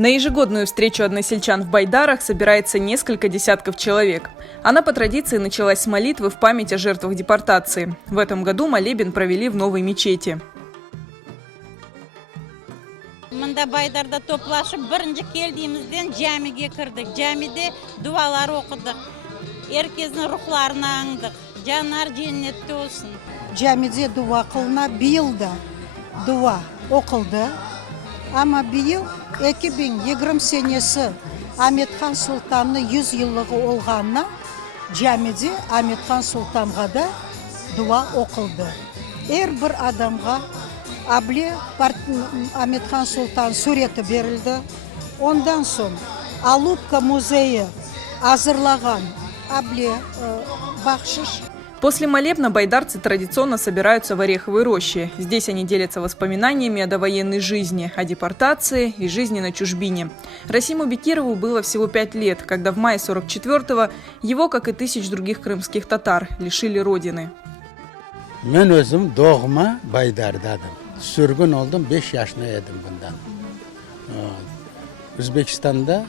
На ежегодную встречу односельчан в Байдарах собирается несколько десятков человек. Она по традиции началась с молитвы в память о жертвах депортации. В этом году молебен провели в новой мечети. Мында Байдарда топлашып, бірінші келдейімізден жәмеге кірдік. Жәмеде дуалар оқыдық. Еркездің рухларына аңдық. Жанар женнетте olsun. Жәмеде дуа қылына биыл да дуа оқылды. Ama биыл 2020 senesi Ahmetхан Sultan'ın 100 yıllığı olğanına cami'de Ahmetхан Sultan'a da dua okıldı. Her bir adamға Ahmetхан Sultan sureti verildi. Ondan sonra Alupka muzeyi hazırlagan бахшиш. После молебна байдарцы традиционно собираются в Ореховой роще. Здесь они делятся воспоминаниями о довоенной жизни, о депортации и жизни на чужбине. Расиму Бекирову было всего 5 лет, когда в мае 44-го его, как и тысяч других крымских татар, лишили родины. Мен özüm doğma Baydar'dadım. Sürgün oldum, 5 yaşında yedim bundan. Özbekistan'da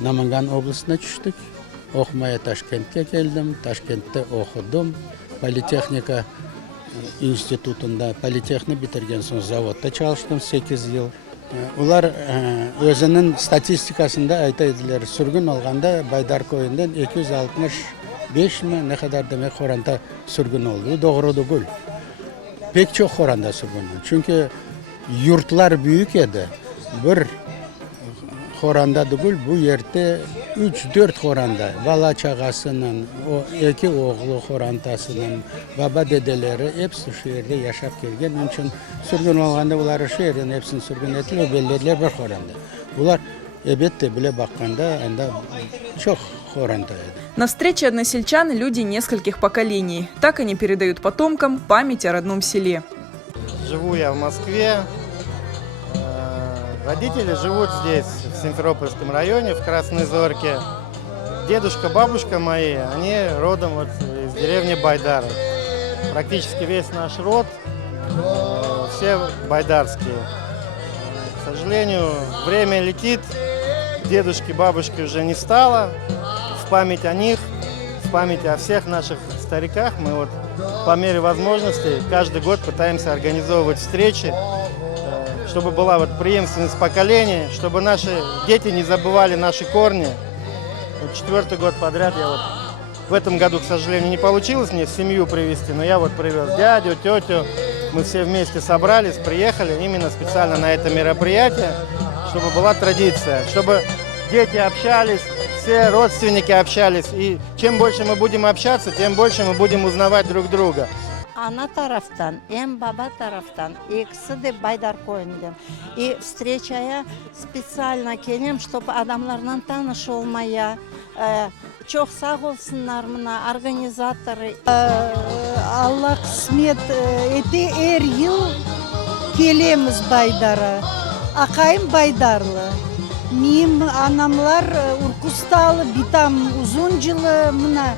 Namangan oblasına düştük. Okumaya Taşkent'e geldim. Taşkent'te okudum. Politexnika institutunda politexni bitirgen son zavodda çalıştım 8 yıl. Ular özünün statistikasında aytaydılar. Sürgün olganda Baydar koyundan 265 mi ne kadar demek Horanda sürgün oldu. Doğru değil. Pek çok Horanda sürgün oldu. Çünkü yurtlar büyük idi. Bir Horanda değil, bu yerde 3-4 Horanda, bala çağasının, o 2 oğlu Horandasının, baba dedeleri hepsi şu yerde yaşap gelgen. Onun için sürgün olganda bunları şu yerden hepsini sürgün ettiler, belirler bir Horanda. Bunlar elbette bile bakanda çok Horandaydı. На встрече односельчан люди нескольких поколений. Так они передают потомкам память о родном селе. Живу я в Москве. Родители живут здесь, в Симферопольском районе, в Красной Зорке. Дедушка, бабушка мои, они родом вот из деревни Байдары. Практически весь наш род, все байдарские. К сожалению, время летит, дедушки, бабушки уже не стало. В память о них, в память о всех наших стариках мы вот по мере возможностей каждый год пытаемся организовывать встречи, чтобы была вот преемственность поколений, чтобы наши дети не забывали наши корни. Вот 4-й год подряд я вот в этом году, к сожалению, не получилось мне семью привезти, но я вот привез дядю, тетю. Мы все вместе собрались, приехали именно специально на это мероприятие, чтобы была традиция, чтобы дети общались, все родственники общались. И чем больше мы будем общаться, тем больше мы будем узнавать друг друга. Ana taraftan, en baba taraftan, ikisi de Baydar koyundan. И встречая специально келем, чтобы adamlarla tanış olmaya. Çok sağ olsunlar mına organizatörü. Allah kısmet etti her yıl gelemiz Baydar'a. Akayım Baydarlı. Mim anamlar Urkustalı, bitam uzun yılı mına.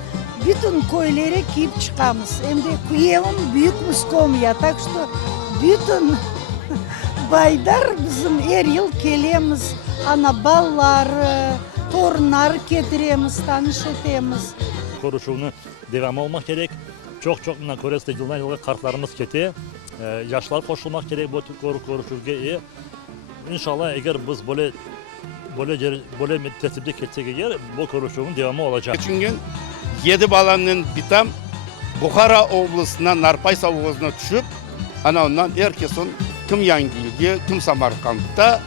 Bütün köylere kiyip çıkamız. Hem de kuyevim büyük Muskomya. Tak что bütün Baydar bizim her yıl kelemiz. Ana ballar, torunlar getiremiz, tanış etemiz. Koruşuğunu devam olmak gerek. Çok Kores'te yıldan yıla kartlarımız kete. Yaşlar koşulmak gerek bu koruşuğu. İnşallah eğer biz böyle tertipte ketsek eğer bu koruşuğun devamı olacak. Çünkü 7 balanın bitam Bukhara oblasına Narpay savuzuna düşüp ondan herkesin kim Yangil'de, kim Samarkand'da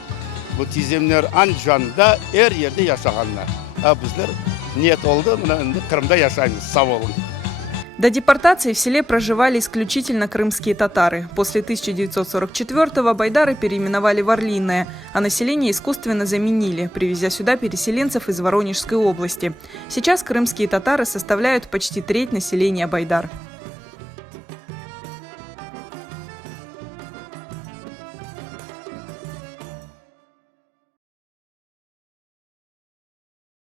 bu tizimler Anjan'da her yerde yaşayanlar. Bizler niyet oldu, Kırım'da yaşayınız. Sağ olun. До депортации в селе проживали исключительно крымские татары. После 1944-го Байдары переименовали в Орлиное, а население искусственно заменили, привезя сюда переселенцев из Воронежской области. Сейчас крымские татары составляют почти треть населения Байдар.